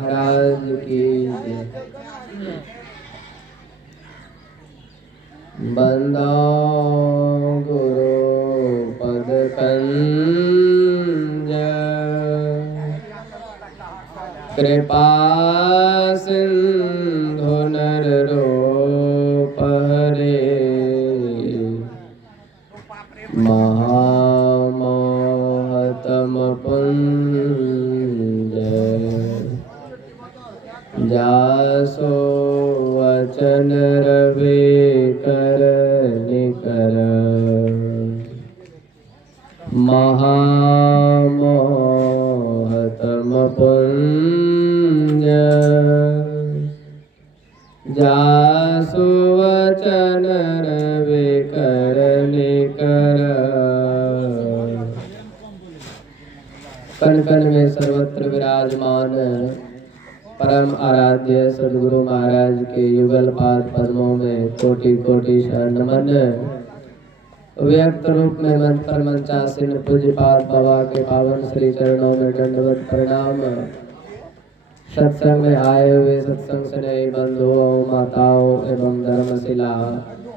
महाराज की जय। बंदो गुरु पद कंज, कृपा सिंधु नर रूप हरे, महामोहतम पुंज, जासो वचन रवि कर निकर, महामोहतम पुंज, जासु वचन रवि कर निकर। कण कण में सर्वत्र विराजमान परम आराध्य सद्गुरु महाराज के युगल पाद पद्मों में कोटि कोटि शरण नमन। व्यक्त रूप में मन पर मंचासीन पूज्यपाद बाबा के पावन श्री चरणों में दंडवत प्रणाम। सत्संग में आए हुए सत्संग स्नेही बंधुओं, माताओं एवं धर्मशिला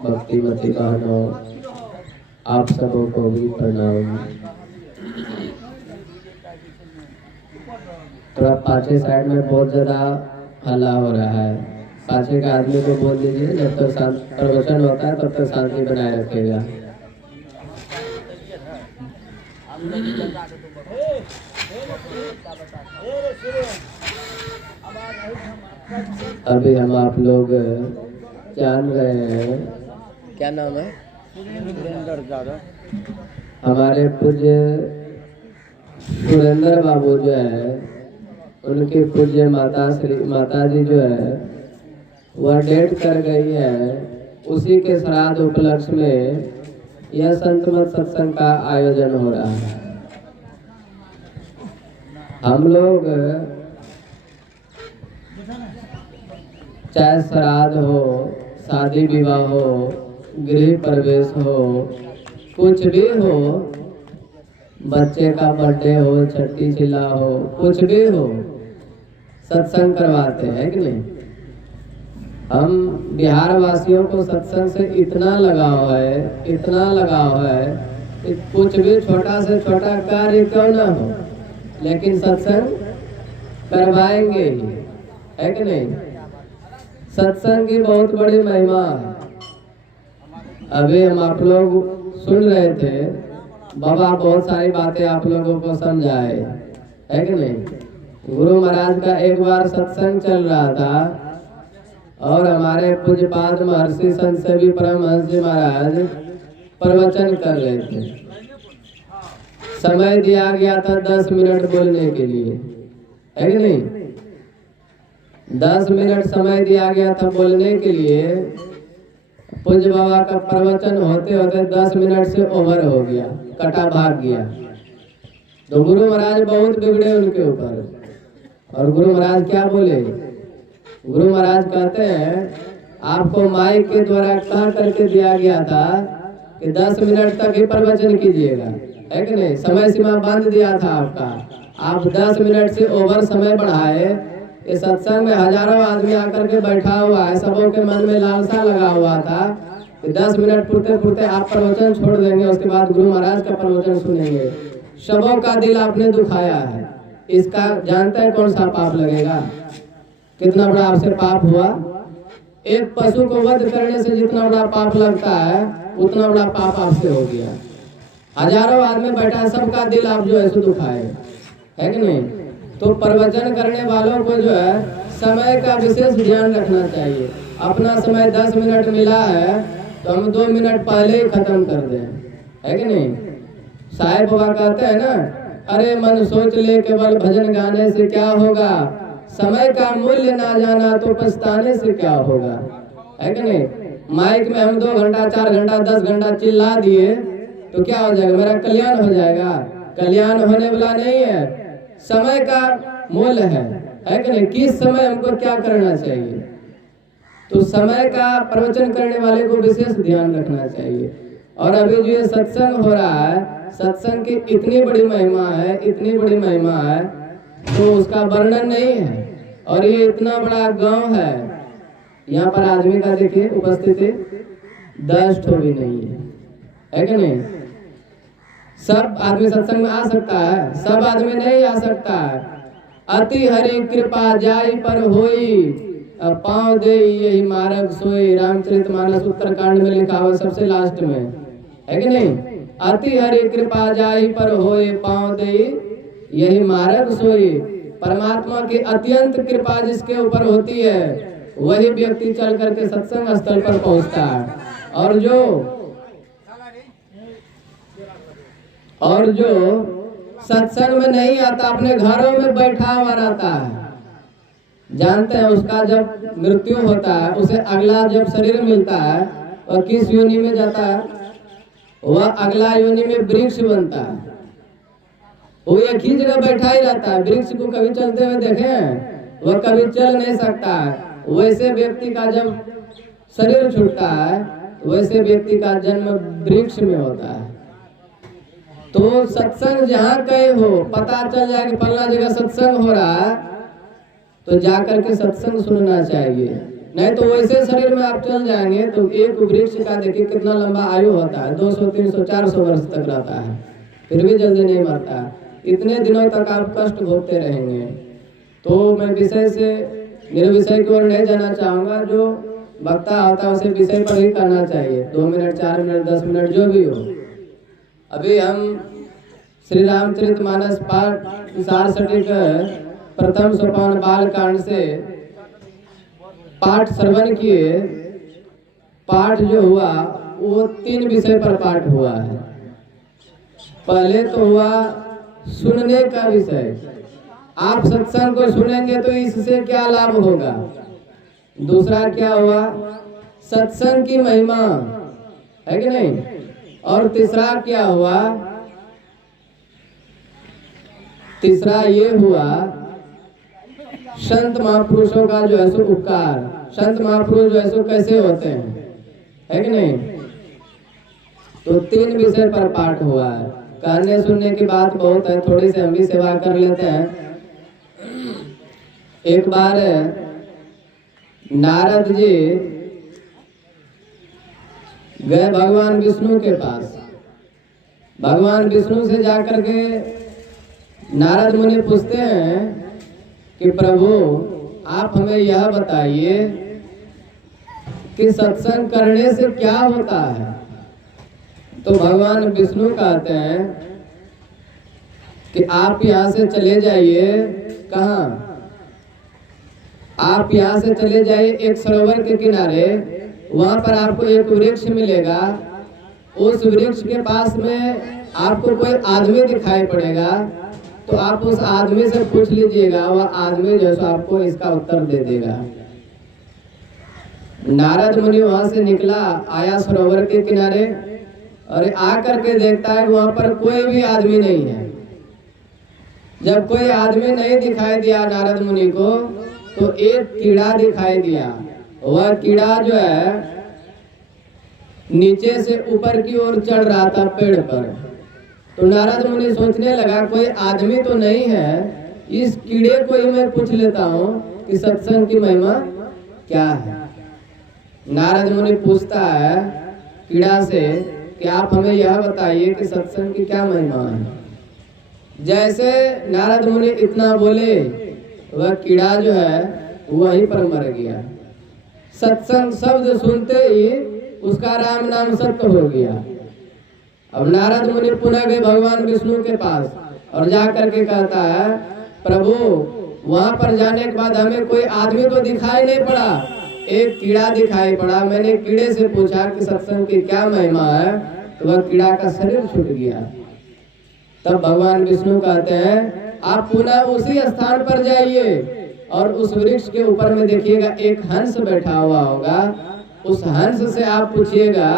भक्तिमती बहनों, आप सबों को भी प्रणाम। थोड़ा पाछे साइड में बहुत ज्यादा हल्ला हो रहा है। पाछे के आदमी को बोल दीजिए जब तक प्रवचन होता है तब तक शांति बनाए रखेगा। अभी हम आप लोग जान रहे हैं, क्या नाम है? हमारे पूज्य सुरेंद्र बाबू जो है, उनकी पूज्य माता जी जो है वह डेट कर गई है। उसी के श्राद्ध उपलक्ष्य में यह संतमत सत्संग का आयोजन हो रहा है। हम लोग चाहे श्राद्ध हो, शादी विवाह हो, गृह प्रवेश हो, कुछ भी हो, बच्चे का बर्थडे हो, छठी चिल्ला हो, कुछ भी हो, सत्संग करवाते हैं कि नहीं। हम बिहार वासियों को सत्संग से इतना लगाव है, इतना लगाव है कि कुछ भी छोटा से छोटा कार्य क्यों ना हो, लेकिन सत्संग करवाएंगे ही, है कि नहीं। सत्संग की बहुत बड़ी महिमा है। अभी हम आप लोग सुन रहे थे, बाबा बहुत सारी बातें आप लोगों को समझाए, है कि नहीं। गुरु महाराज का एक बार सत्संग चल रहा था और हमारे पूज्यपाद महर्षि संत सेवी परमहंस जी महाराज प्रवचन कर रहे थे। समय दिया गया था 10 मिनट बोलने के लिए, है कि नहीं। 10 मिनट समय दिया गया था बोलने के लिए। पूज्य बाबा का प्रवचन होते होते 10 मिनट से ओवर हो गया, कटा भाग गया। तो गुरु महाराज बहुत बिगड़े उनके ऊपर। और गुरु महाराज क्या बोले? गुरु महाराज कहते हैं आपको माइक के द्वारा कहा करके दिया गया था कि 10 मिनट तक ही प्रवचन कीजिएगा, है कि नहीं। समय सीमा बंद दिया था आपका, आप 10 मिनट से ओवर समय बढ़ाए। इस सत्संग में हजारों आदमी आकर के बैठा हुआ है, सबों के मन में लालसा लगा हुआ था कि 10 मिनट पुरते पुरते आप प्रवचन छोड़ देंगे, उसके बाद गुरु महाराज का प्रवचन सुनेंगे। सबों का दिल आपने दुखाया है। इसका जानते हैं कौन सा पाप लगेगा? कितना बड़ा आपसे पाप हुआ। एक पशु को वध करने से जितना बड़ा पाप लगता है, उतना बड़ा पाप आपसे हो गया। हजारों आदमी बैठा, सबका दिल आप जो है सो दुखाए, है कि नहीं। तो प्रवचन करने वालों को जो है समय का विशेष ध्यान रखना चाहिए। अपना समय 10 मिनट मिला है तो हम 2 मिनट पहले ही खत्म कर दें, है कि नहीं। साहिब बाबा कहते हैं ना, अरे मन सोच ले केवल भजन गाने से क्या होगा, समय का मूल्य ना जाना तो पछताने से क्या होगा, है कि नहीं। माइक में हम 2 घंटा 4 घंटा 10 घंटा चिल्ला दिए तो क्या हो जाएगा? मेरा कल्याण हो जाएगा? कल्याण होने वाला नहीं है। समय का मूल्य है कि नहीं। किस समय हमको क्या करना चाहिए, तो समय का प्रवचन करने वाले को विशेष ध्यान रखना चाहिए। और अभी जो ये सत्संग हो रहा है, सत्संग की इतनी बड़ी महिमा है, इतनी बड़ी महिमा है तो उसका वर्णन नहीं है। और ये इतना बड़ा गांव है, यहाँ पर आदमी का देखिए उपस्थिति 10 ठो भी नहीं है कि नहीं? सब आदमी सत्संग में आ सकता है? सब आदमी नहीं आ सकता है। अति हरि कृपा जाई पर होई, पाँव दे यही मार्ग सोई। रामचरितमानस उत्तरकांड में लिखा हुआ सबसे लास्ट में, है कि नहीं? अति हरि कृपा जाई पर होए, पाँव दे यही मार्ग सोई। परमात्मा की अत्यंत कृपा जिसके ऊपर होती है वही व्यक्ति चल करके सत्संग स्थल पर पहुंचता है। और जो सत्संग में नहीं आता, अपने घरों में बैठा हुआ रहता है, जानते हैं उसका जब मृत्यु होता है, उसे अगला जब शरीर मिलता है और किस योनि में जाता है? वह अगला योनि में वृक्ष बनता है। वो एक ही जगह बैठा ही रहता है। वृक्ष को कभी चलते हुए देखे? वह कभी चल नहीं सकता है। वैसे व्यक्ति का जब शरीर छूटता है, वैसे व्यक्ति का जन्म वृक्ष में होता है। तो सत्संग जहाँ कहीं हो, पता चल जाए कि फलना जगह सत्संग हो रहा है, तो जाकर के सत्संग सुनना चाहिए। नहीं तो वैसे शरीर में आप चल जाएंगे तो एक वृक्ष का देखिए कितना लंबा आयु होता है, 200, 300, 400 वर्ष तक रहता है, फिर भी जल्दी नहीं मरता। इतने दिनों तक आप कष्ट भोगते रहेंगे। तो मैं विषय से निर्विषय की ओर नहीं जाना चाहूँगा। जो वक्ता होता है उसे विषय पर ही करना चाहिए। 2 मिनट, 4 मिनट, 10 मिनट जो भी हो। अभी हम श्री रामचरितमानस पाठ सार सटीक प्रथम सोपान बाल कांड से पाठ श्रवण किए। पाठ जो हुआ वो 3 विषय पर पाठ हुआ है। पहले तो हुआ सुनने का विषय, आप सत्संग को सुनेंगे तो इससे क्या लाभ होगा। दूसरा क्या हुआ? सत्संग की महिमा, है कि नहीं? और तीसरा क्या हुआ? तीसरा ये हुआ संत महापुरुषों का जो है सो उपकार। संत महापुरुष जो है सो कैसे होते हैं, है कि नहीं? तो 3 विषय पर पाठ हुआ है। कहने सुनने की बात बहुत है, थोड़ी सी हम भी सेवा कर लेते हैं। एक बार नारद जी गए भगवान विष्णु के पास। भगवान विष्णु से जाकर के नारद मुनि पूछते हैं कि प्रभु आप हमें यह बताइए कि सत्संग करने से क्या होता है। तो भगवान विष्णु कहते हैं कि आप यहाँ से चले जाइए। कहाँ? आप यहाँ से चले जाइए एक सरोवर के किनारे, वहां पर आपको एक वृक्ष मिलेगा। उस वृक्ष के पास में आपको कोई आदमी दिखाई पड़ेगा, तो आप उस आदमी से पूछ लीजिएगा, वह आदमी जो है आपको इसका उत्तर दे देगा। नारद मुनि वहां से निकला, आया सरोवर के किनारे और आकर के देखता है वहां पर कोई भी आदमी नहीं है। जब कोई आदमी नहीं दिखाई दिया नारद मुनि को, तो एक कीड़ा दिखाई दिया। वह कीड़ा जो है नीचे से ऊपर की ओर चढ़ रहा था पेड़ पर। तो नारद मुनि सोचने लगा कोई आदमी तो नहीं है, इस कीड़े को ही मैं पूछ लेता हूँ कि सत्संग की महिमा क्या है। नारद मुनि पूछता है कीड़ा से कि आप हमें यह बताइए कि सत्संग की क्या महिमा है। जैसे नारद मुनि इतना बोले, वह कीड़ा जो है वहीं पर मर गया। सत्संग शब्द सुनते ही उसका राम नाम सत्य हो गया। अब नारद मुनि पुनः गए भगवान विष्णु के पास और जाकर के कहता है प्रभु वहां पर जाने के बाद हमें कोई आदमी तो दिखाई नहीं पड़ा, एक कीड़ा दिखाई पड़ा। मैंने कीड़े से पूछा कि सत्संग की क्या महिमा है, तो वह कीड़ा का शरीर छूट गया। तब भगवान विष्णु कहते हैं आप पुनः उसी स्थान पर जाइए और उस वृक्ष के ऊपर में देखिएगा एक हंस बैठा हुआ होगा। उस हंस से आप पूछिएगा,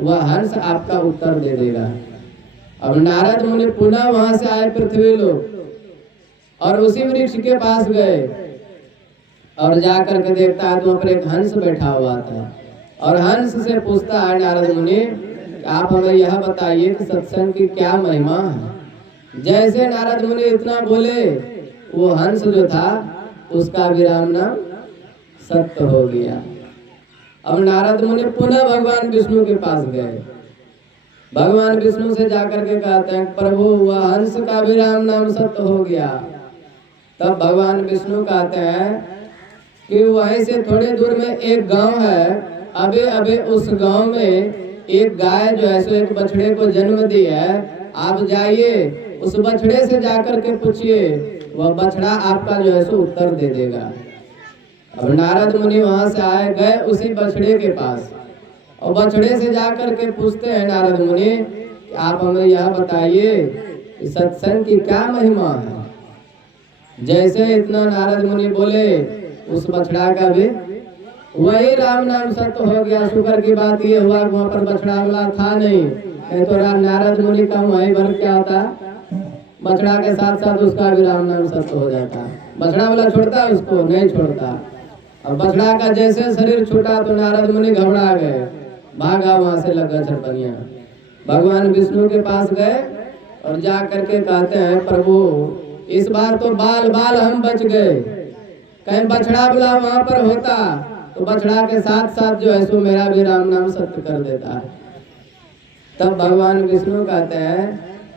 वह हंस आपका उत्तर दे देगा। अब नारद मुनि पुनः वहां से आए पृथ्वी लोग और उसी वृक्ष के पास गए और जाकर के देखता है तो वहां पर एक हंस बैठा हुआ था। और हंस से पूछता है नारद मुनि आप हमें यह बताइए कि सत्संग की क्या महिमा है। जैसे नारद मुनि इतना बोले, वो हंस जो था उसका भी राम नाम सत्य हो गया। अब नारद मुनि पुनः भगवान विष्णु के पास गए। भगवान विष्णु से जाकर के कहते हैं प्रभु वह हंस का भी राम नाम सत्य हो गया। तब भगवान विष्णु कहते हैं कि वहीं से थोड़े दूर में एक गांव है, अभी अभी उस गांव में एक गाय जो है सो एक बछड़े को जन्म दी है। आप जाइए उस बछड़े से जाकर के पूछिए, वह बछड़ा आपका जो है सो उत्तर दे देगा। अब नारद मुनि वहां से आए, गए उसी बछड़े के पास और बछड़े से जाकर के पूछते हैं नारद मुनि कि आप हमें यह बताइए कि सत्संग की क्या महिमा है। जैसे इतना नारद मुनि बोले उस बछड़ा का भी वही राम नाम सत्य हो गया। शुक्र की बात ये हुआ वहां पर बछड़ा वाला था नहीं, तो नारद मुनि का वहीं भर क्या होता, बछड़ा के साथ साथ उसका भी राम नाम सत्य हो जाता। बछड़ा वाला छोड़ता उसको नहीं छोड़ता। अब बछड़ा का जैसे शरीर छूटा तो नारद मुनि घबरा गए, भागा वहां से लगा चरपनिया। भगवान विष्णु के पास गए और जा करके कहते हैं प्रभु इस बार तो बाल बाल हम बच गए, कहीं बछड़ा वाला वहां पर होता तो बछड़ा के साथ साथ जो है सो मेरा भी राम नाम सत्य कर देता है। तब भगवान विष्णु कहते हैं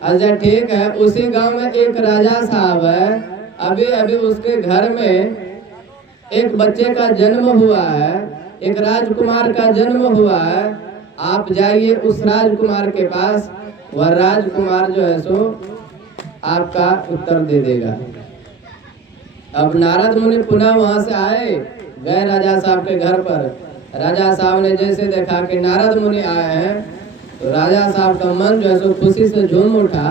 अच्छा ठीक है, उसी गांव में एक राजा साहब है, अभी अभी उसके घर में एक बच्चे का जन्म हुआ है, एक राजकुमार का जन्म हुआ है। आप जाइए उस राजकुमार के पास, वह राजकुमार जो है सो आपका उत्तर दे देगा। अब नारद मुनि पुनः वहां से आए, गए राजा साहब के घर पर। राजा साहब ने जैसे देखा कि नारद मुनि आए हैं तो राजा साहब का मन जो है सो खुशी से झूम उठा।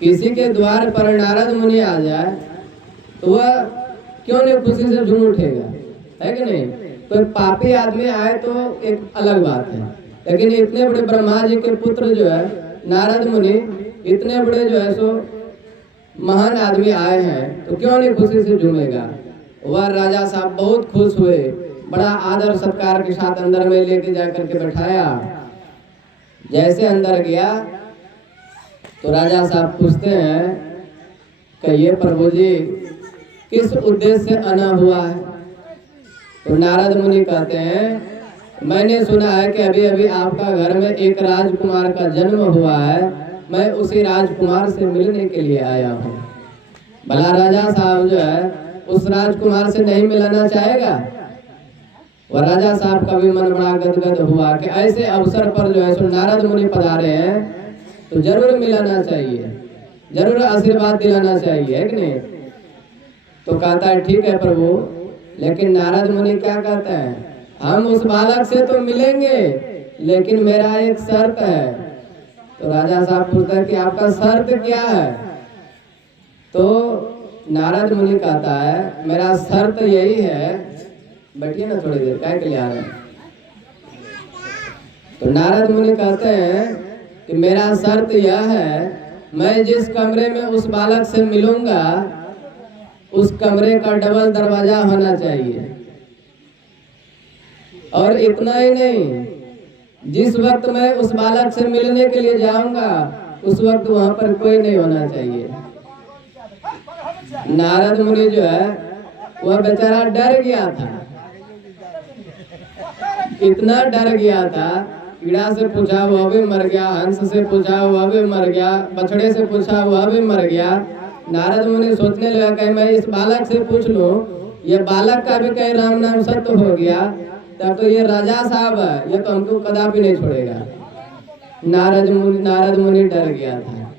किसी के द्वार पर नारद मुनि आ जाए तो वह क्यों नहीं खुशी से झूम उठेगा, है कि नहीं। कोई पापी आदमी आए तो एक अलग बात है, लेकिन इतने बड़े ब्रह्मा जी के पुत्र जो है नारद मुनि, इतने बड़े जो है सो महान आदमी आए हैं तो क्यों नहीं खुशी से झूमेगा। वह राजा साहब बहुत खुश हुए, बड़ा आदर सत्कार के साथ अंदर में लेके जाकर के बैठाया। जैसे अंदर गया तो राजा साहब पूछते हैं कहिए प्रभु जी किस उद्देश्य से आना हुआ है। तो नारद मुनि कहते हैं मैंने सुना है कि अभी अभी आपका घर में एक राजकुमार का जन्म हुआ है, मैं उसी राजकुमार से मिलने के लिए आया हूँ। भला राजा साहब जो है उस राजकुमार से नहीं मिलाना चाहेगा। वह राजा साहब का भी मन बड़ा गदगद हुआ कि ऐसे अवसर पर जो है सो नारद मुनि पधारे हैं तो जरूर मिलाना चाहिए, जरूर आशीर्वाद दिलाना चाहिए, है कि नहीं। तो कहता है ठीक है प्रभु, लेकिन नारद मुनि क्या कहते हैं हम उस बालक से तो मिलेंगे लेकिन मेरा एक शर्त है। तो राजा साहब पूछते हैं कि आपका शर्त क्या है। तो नारद मुनि कहता है मेरा शर्त यही है, बैठिए ना थोड़ी देर, क्या के लिए आ रहे हैं। तो नारद मुनि कहते हैं कि मेरा शर्त यह है मैं जिस कमरे में उस बालक से मिलूंगा उस कमरे का डबल दरवाजा होना चाहिए। और इतना ही नहीं, जिस वक्त मैं उस बालक से मिलने के लिए जाऊंगा उस वक्त वहां पर कोई नहीं होना चाहिए। नारद मुनि जो है वह बेचारा डर गया था, इतना डर गया था, कीड़ा से पूछा हुआ भी मर गया, हंस से पूछा हुआ भी मर गया, बछड़े से पूछा हुआ भी मर गया। नारद मुनि सोचने लगा कि मैं इस बालक से पूछ लूं, ये बालक का भी कहीं राम नाम सत्य हो गया तब तो ये राजा साहब है, ये तो हमको कदापि नहीं छोड़ेगा। नारद मुनि डर गया था।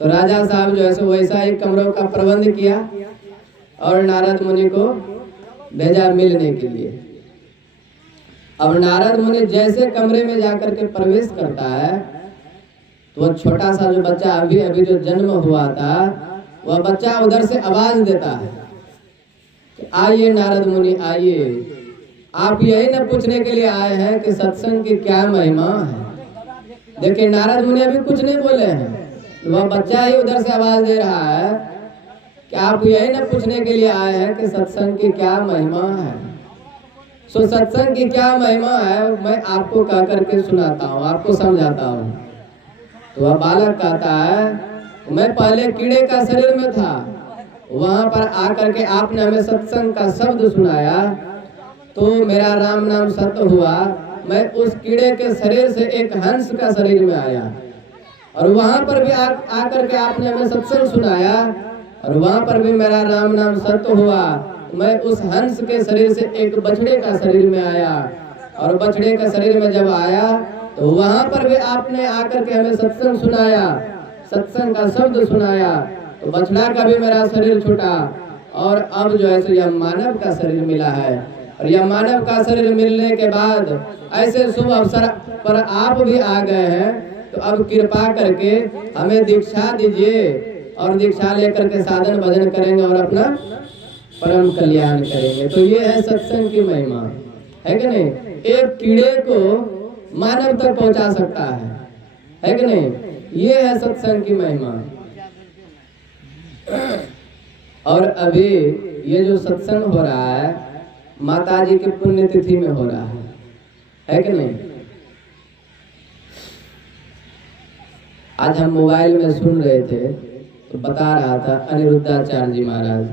तो राजा साहब जो है सो वैसा एक कमरों का प्रबंध किया और नारद मुनि को भेजा मिलने के लिए। अब नारद मुनि जैसे कमरे में जाकर के प्रवेश करता है तो वह छोटा सा जो बच्चा अभी अभी जो जन्म हुआ था वह बच्चा उधर से आवाज देता है कि आइए नारद मुनि आइए, आप यही न पूछने के लिए आए हैं कि सत्संग की क्या महिमा है। देखिए नारद मुनि अभी कुछ नहीं बोले हैं, वह बच्चा ही उधर से आवाज दे रहा है कि आप यही न पूछने के लिए आए हैं कि सत्संग की क्या महिमा है। सो सत्संग की क्या महिमा है मैं आपको कह करके सुनाता हूँ, आपको समझाता हूँ। तो वह बालक कहता है मैं पहले कीड़े का शरीर में था वहां पर आकर के आपने हमें सत्संग का शब्द सुनाया तो मेरा राम नाम सत्य हुआ। मैं उस कीड़े के शरीर से एक हंस का शरीर में आया और वहां पर भी आकर के आपने हमें सत्संग सुनाया और वहां पर भी मेरा राम नाम सत्य हुआ। मैं उस हंस के शरीर से एक बछड़े का शरीर में आया और बछड़े के शरीर में जब आया तो वहां पर भी आपने आकर के हमें सत्संग सुनाया, सत्संग का शब्द सुनाया। तो बछड़ा का भी मेरा शरीर छूटा और अब जो है सो यह मानव का शरीर मिला है। और यह मानव का शरीर मिलने के बाद ऐसे शुभ अवसर पर आप भी आ गए हैं, तो अब कृपा करके हमें दीक्षा दीजिए और दीक्षा लेकर के साधन भजन करेंगे और अपना परम कल्याण करेंगे। तो ये है सत्संग की महिमा, है कि नहीं। एक कीड़े को मानव तक पहुंचा सकता है कि नहीं। ये है सत्संग की महिमा। और अभी ये जो सत्संग हो रहा है माता जी की पुण्यतिथि में हो रहा है कि नहीं। आज हम मोबाइल में सुन रहे थे तो बता रहा था अनिरुद्धाचार्य जी महाराज,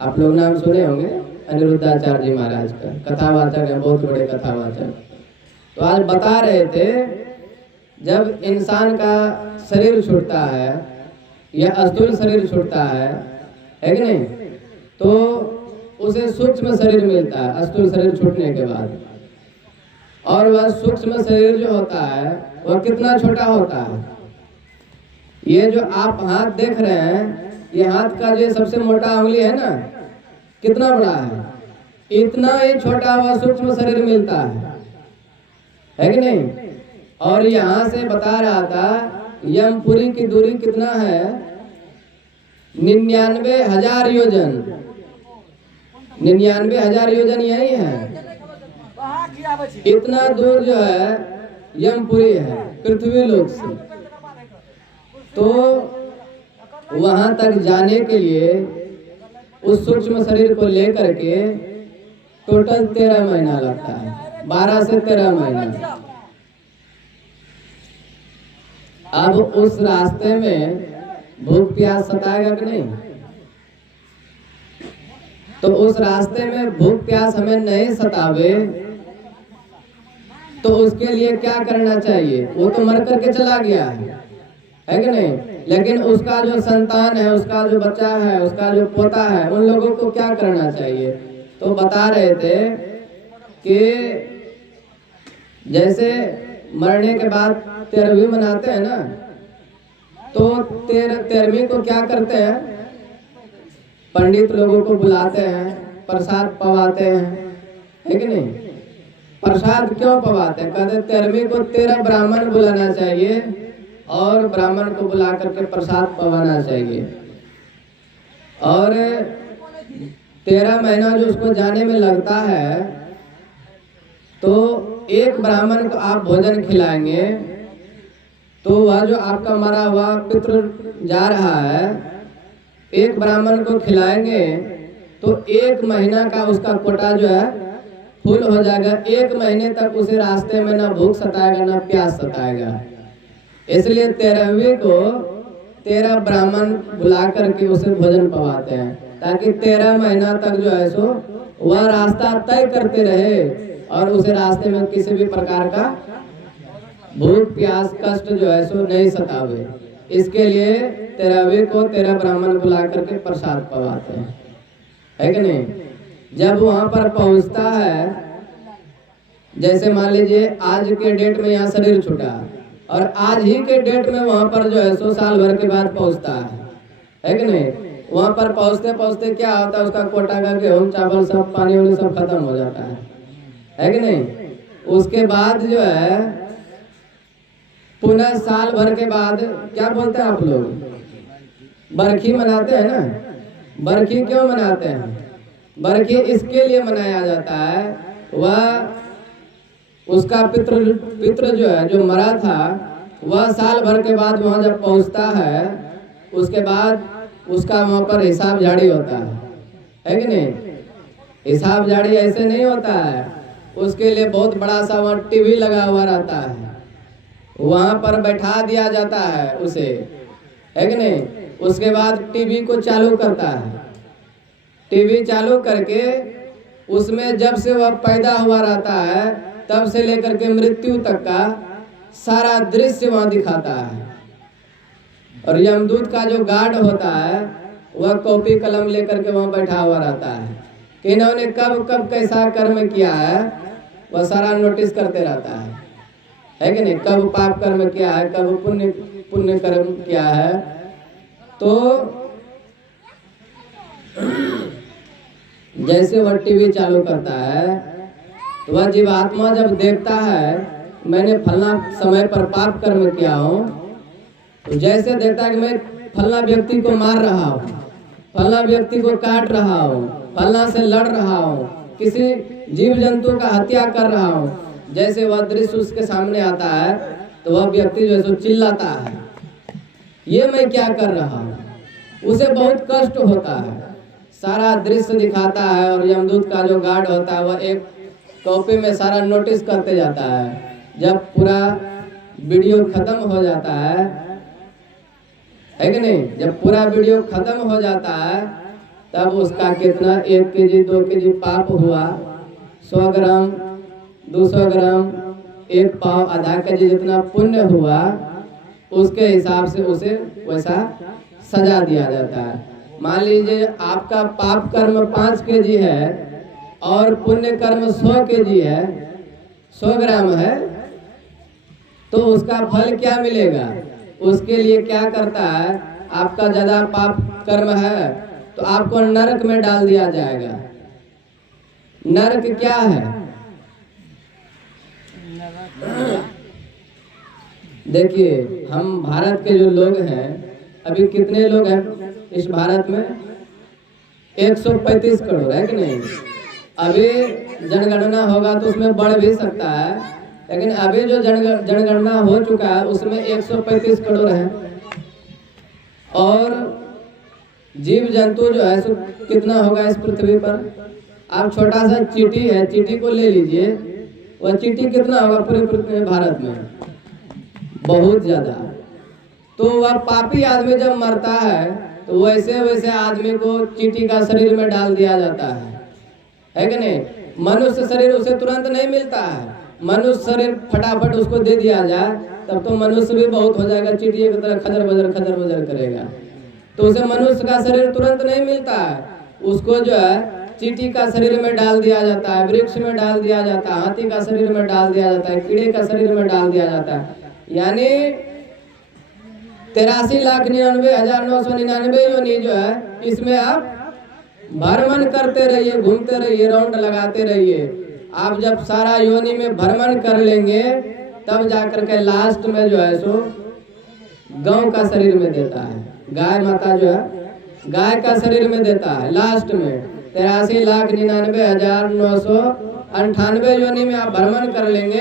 आप लोग नाम सुने होंगे अनिरुद्धाचार्य जी महाराज का, कथावाचक है, बहुत बड़े कथावाचक। तो आज बता रहे थे जब इंसान का शरीर छूटता है या स्थूल शरीर छूटता है कि नहीं, तो उसे सूक्ष्म शरीर मिलता है स्थूल शरीर छूटने के बाद। और वह सूक्ष्म शरीर जो होता है वह कितना छोटा होता है। ये जो आप हाथ देख रहे हैं, ये हाथ का जो सबसे मोटा उंगली है ना, कितना बड़ा है, इतना ही छोटा हुआ सूक्ष्म शरीर मिलता है कि नहीं। और यहाँ से बता रहा था यमपुरी की दूरी कितना है, 99,000 योजन, 99,000 योजन यही है। इतना दूर जो है यमपुरी है पृथ्वी लोक से। तो वहां तक जाने के लिए उस सूक्ष्म शरीर को लेकर के टोटल 13 महीना लगता है, 12 से 13 महीना। अब उस रास्ते में भूख प्यास सताएगा कि नहीं। तो उस रास्ते में भूख प्यास हमें नहीं सतावे तो उसके लिए क्या करना चाहिए। वो तो मर करके चला गया है कि नहीं, लेकिन उसका जो संतान है, उसका जो बच्चा है, उसका जो पोता है, उन लोगों को क्या करना चाहिए। तो बता रहे थे कि जैसे मरने के बाद 13वीं मनाते हैं ना, तो 13वीं को क्या करते हैं, पंडित लोगों को बुलाते हैं, प्रसाद पवाते हैं, है कि नहीं। प्रसाद क्यों पवाते हैं, कहते 13वीं को 13 ब्राह्मण बुलाना चाहिए और ब्राह्मण को बुला करके प्रसाद पवाना चाहिए। और 13 महीना जो उसको जाने में लगता है, तो एक ब्राह्मण को आप भोजन खिलाएंगे तो वह जो आपका मरा हुआ पितृ जा रहा है, एक ब्राह्मण को खिलाएंगे तो 1 महीना का उसका कोटा जो है फुल हो जाएगा। 1 महीने तक उसे रास्ते में ना भूख सताएगा ना प्यास सताएगा। इसलिए 13वीं को 13 ब्राह्मण बुला करके उसे भोजन पवाते हैं, ताकि 13 महीना तक जो है सो वह रास्ता तय करते रहे और उसे रास्ते में किसी भी प्रकार का भूख प्यास कष्ट जो है सो नहीं सतावे। इसके लिए 13वीं को 13 ब्राह्मण बुला करके प्रसाद पवाते हैं, है कि नहीं। जब वहां पर पहुंचता है, जैसे मान लीजिए आज के डेट में यहाँ शरीर छूटा और आज ही के डेट में वहां पर जो है सो साल भर के बाद पहुंचता है कि नहीं। वहां पर पहुंचते पहुंचते क्या होता है, उसका कोटा का गेहूं चावल सब पानी वानी सब खत्म हो जाता है कि नहीं। उसके बाद जो है पुनः साल भर के बाद क्या बोलते हैं आप लोग, बरखी मनाते हैं ना। बरखी क्यों मनाते हैं, बरखी इसके लिए मनाया जाता है, वह उसका पितृ जो है जो मरा था, वह साल भर के बाद वहां जब पहुंचता है, उसके बाद उसका वहां पर हिसाब झाड़ी होता है कि नहीं। हिसाब झाड़ी ऐसे नहीं होता है, उसके लिए बहुत बड़ा सा वहाँ टीवी लगा हुआ रहता है, वहां पर बैठा दिया जाता है उसे, है कि नहीं। उसके बाद टीवी को चालू करता है टीवी चालू करके उसमें जब से वह पैदा हुआ रहता है तब से लेकर के मृत्यु तक का सारा दृश्य वहाँ दिखाता है। और यमदूत का जो गार्ड होता है वह कॉपी कलम लेकर के वहाँ बैठा हुआ रहता है कि इन्होंने कब कब कैसा कर्म किया है, वह सारा नोटिस करते रहता है कि नहीं। कब पाप कर्म किया है, कब पुण्य कर्म किया है। तो जैसे वह टीवी चालू करता है तो वह जीवात्मा जब देखता है मैंने फलना समय पर पाप कर्म किया हूँ, तो जैसे देखता है कि मैं फलना व्यक्ति को मार रहा हूँ, फलना व्यक्ति को काट रहा हूँ, फलना से लड़ रहा हूँ, किसी जीव जंतु का हत्या कर रहा हूँ, जैसे वह दृश्य उसके सामने आता है तो वह व्यक्ति जो है सो चिल्लाता है, ये मैं क्या कर रहा हूँ। उसे बहुत कष्ट होता है, सारा दृश्य दिखाता है। और यमदूत का जो गार्ड होता है वह एक कॉपी में सारा नोटिस करते जाता है। जब पूरा वीडियो खत्म हो जाता है कि नहीं, जब पूरा वीडियो खत्म हो जाता है तब उसका कितना 1 केजी 2 केजी पाप हुआ, 100 ग्राम 200 ग्राम 1 पाव आधा केजी जितना पुण्य हुआ, उसके हिसाब से उसे वैसा सजा दिया जाता है। मान लीजिए आपका पाप कर्म 5 केजी है और पुण्य कर्म 100 केजी है, 100 ग्राम है, तो उसका फल क्या मिलेगा। उसके लिए क्या करता है, आपका ज्यादा पाप कर्म है तो आपको नरक में डाल दिया जाएगा। नरक क्या है, देखिए हम भारत के जो लोग हैं, अभी कितने लोग हैं इस भारत में, 135 करोड़ है कि नहीं। अभी जनगणना होगा तो उसमें बढ़ भी सकता है, लेकिन अभी जो जनगणना हो चुका है उसमें 135 करोड़ है। और जीव जंतु जो है सो कितना होगा इस पृथ्वी पर। आप छोटा सा चींटी है, चींटी को ले लीजिए, वह चींटी कितना होगा पूरे पृथ्वी भारत में, बहुत ज्यादा। तो वह पापी आदमी जब मरता है तो वैसे वैसे आदमी को चींटी का शरीर में डाल दिया जाता है कि नहीं। मनुष्य शरीर उसे तुरंत नहीं मिलता है, मनुष्य शरीर फटाफट उसको दे दिया जाए तब तो मनुष्य भी बहुत हो जाएगा, चींटी की तरह खजर बजर करेगा। तो उसे मनुष्य का शरीर तुरंत नहीं मिलता है, उसको जो है चींटी का शरीर में डाल दिया जाता है, वृक्ष में डाल दिया जाता है, हाथी का शरीर में डाल दिया जाता है, कीड़े का शरीर में डाल दिया जाता है। यानी 83,99,999 योनि जो है इसमें आप भ्रमण करते रहिए, घूमते रहिए, राउंड लगाते रहिए। आप जब सारा योनि में भ्रमण कर लेंगे तब जाकर के लास्ट में जो है सो गौ का शरीर में देता है, गाय माता जो है गाय का शरीर में देता है। लास्ट में 83,99,998 योनि में आप भ्रमण कर लेंगे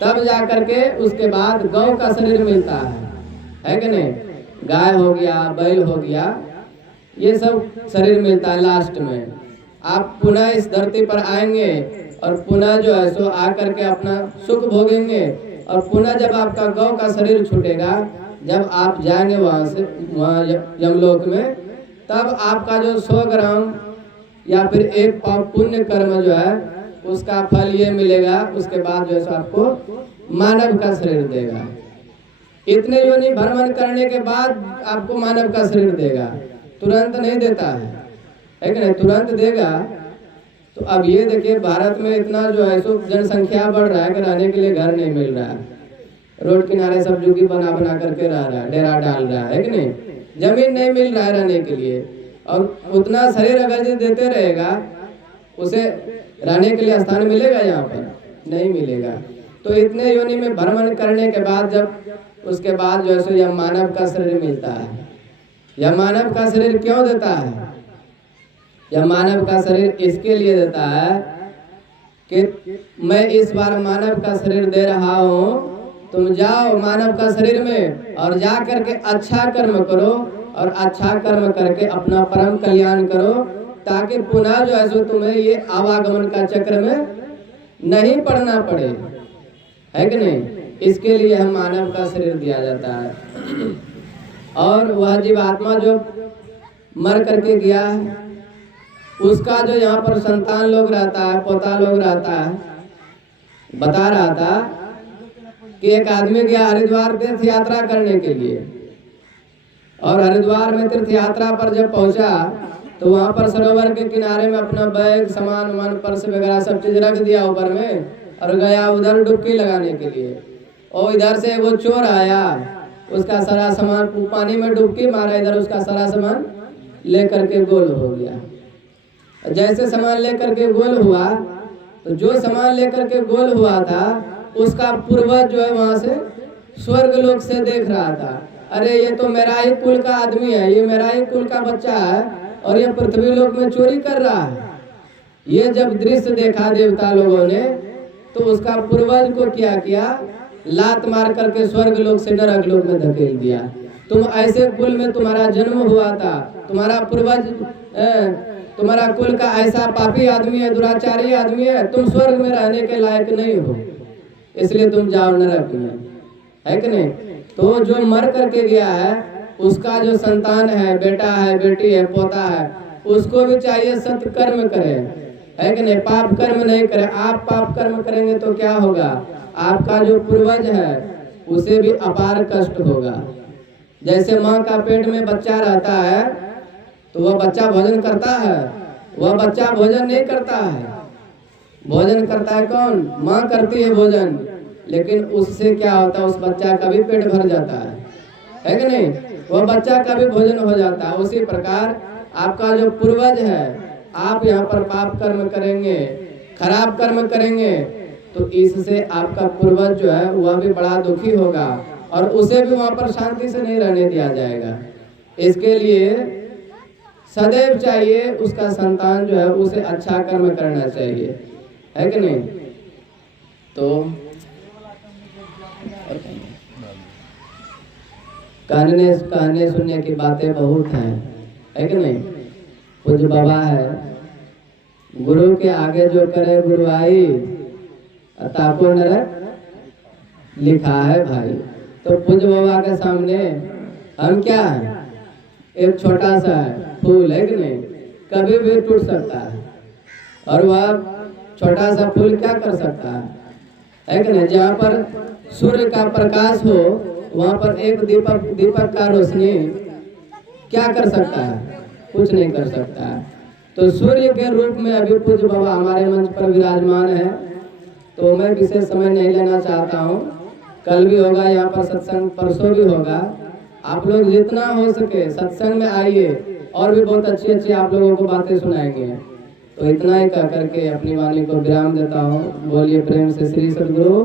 तब जाकर के उसके बाद गौ का शरीर मिलता है कि नहीं। गाय हो गया, बैल हो गया, ये सब शरीर मिलता है लास्ट में। आप पुनः इस धरती पर आएंगे और पुनः जो है सो आकर के अपना सुख भोगेंगे। और पुनः जब आपका गौ का शरीर छूटेगा, जब आप जाएंगे वहाँ से वहाँ यमलोक में, तब आपका जो 100 ग्राम या फिर 1 पाव पुण्य कर्म जो है उसका फल ये मिलेगा। उसके बाद जो है सो आपको मानव का शरीर देगा। इतने योनि भ्रमण करने के बाद आपको मानव का शरीर देगा, तुरंत नहीं देता है कि नहीं, तुरंत देगा। तो अब ये देखिए भारत में इतना जो है सो जनसंख्या बढ़ रहा है कि रहने के लिए घर नहीं मिल रहा है, रोड किनारे सब झुग्गी बना करके रह रहा है, डेरा डाल रहा है कि नहीं, जमीन नहीं मिल रहा है रहने के लिए। और उतना शरीर अगर जो देते रहेगा उसे रहने के लिए स्थान मिलेगा, यहाँ पर नहीं मिलेगा। तो इतने योनि में भ्रमण करने के बाद जब उसके बाद जो है सो यह मानव का शरीर मिलता है। यह मानव का शरीर क्यों देता है, यह मानव का शरीर इसके लिए देता है कि मैं इस बार मानव का शरीर दे रहा हूँ, तुम जाओ मानव का शरीर में और जा करके अच्छा कर्म करो और अच्छा कर्म करके अपना परम कल्याण करो, ताकि पुनः जो है सो तुम्हें ये आवागमन का चक्र में नहीं पड़ना पड़े, है कि नहीं। इसके लिए हम मानव का शरीर दिया जाता है। और वह जीवात्मा जो मर करके गया है उसका जो यहाँ पर संतान लोग रहता है, पोता लोग रहता है, बता रहा था कि एक आदमी गया हरिद्वार तीर्थ यात्रा करने के लिए, और हरिद्वार में तीर्थ यात्रा पर जब पहुंचा तो वहां पर सरोवर के किनारे में अपना बैग, सामान वामान, पर्स वगैरह सब चीज रख दिया ऊपर में, और गया उधर डुबकी लगाने के लिए। और इधर से वो चोर आया, उसका सारा सामान पानी में डुबकी मारा, इधर उसका सारा सामान लेकर के गोल हो गया। जैसे सामान लेकर के गोल हुआ तो जो सामान लेकर के गोल हुआ था उसका पूर्वज जो है वहां से स्वर्ग लोक से देख रहा था, अरे ये तो मेरा ही कुल का आदमी है, ये मेरा ही कुल का बच्चा है और ये पृथ्वी लोक में चोरी कर रहा है। ये जब दृश्य देखा देवता लोगों ने तो उसका पूर्वज को क्या किया, लात मार करके स्वर्ग लोक से नरक लोक में धकेल दिया। तुम ऐसे कुल में तुम्हारा जन्म हुआ था, तुम्हारा पूर्वज तुम्हारा कुल का ऐसा पापी आदमी है, दुराचारी आदमी है, तुम स्वर्ग में रहने के लायक नहीं हो, इसलिए तुम जाओ नरक में, है कि नहीं। तो जो मर करके गया है उसका जो संतान है, बेटा है, बेटी है, पोता है, उसको भी चाहिए सत्य कर्म करे, है कि नहीं, पाप कर्म नहीं करे। आप पाप कर्म करेंगे तो क्या होगा, आपका जो पूर्वज है उसे भी अपार कष्ट होगा। जैसे माँ का पेट में बच्चा रहता है तो वह बच्चा भोजन करता है, वह बच्चा भोजन नहीं करता है। भोजन करता है कौन, माँ करती है भोजन, लेकिन उससे क्या होता है, उस बच्चा का भी पेट भर जाता है कि नहीं, वह बच्चा का भी भोजन हो जाता है। उसी प्रकार आपका जो पूर्वज है, आप यहाँ पर पाप कर्म करेंगे, खराब कर्म करेंगे तो इससे आपका पूर्वज जो है वह भी बड़ा दुखी होगा और उसे भी वहां पर शांति से नहीं रहने दिया जाएगा। इसके लिए सदैव चाहिए उसका संतान जो है उसे अच्छा कर्म करना चाहिए, है कि नहीं। तो कहने सुनने की बातें बहुत हैं, है कि नहीं। पूज्य बाबा है, गुरु के आगे जो करे गुरुआई ताको नरक लिखा है भाई। तो पूज्य बाबा के सामने हम क्या है, एक छोटा सा फूल, है कि नहीं, कभी भी टूट सकता है, और वह छोटा सा फूल क्या कर सकता है कि नहीं। जहाँ पर सूर्य का प्रकाश हो वहाँ पर एक दीपक का रोशनी क्या कर सकता है, कुछ नहीं कर सकता है। तो सूर्य के रूप में अभी पूज्य बाबा हमारे मंच पर विराजमान है। तो मैं विशेष समय नहीं लेना चाहता हूँ, कल भी होगा यहाँ पर सत्संग, परसों भी होगा। आप लोग जितना हो सके सत्संग में आइए, और भी बहुत अच्छी अच्छी आप लोगों को बातें सुनाएंगे। तो इतना ही कह करके अपनी वाणी को विराम देता हूँ। बोलिए प्रेम से श्री सद्गुरु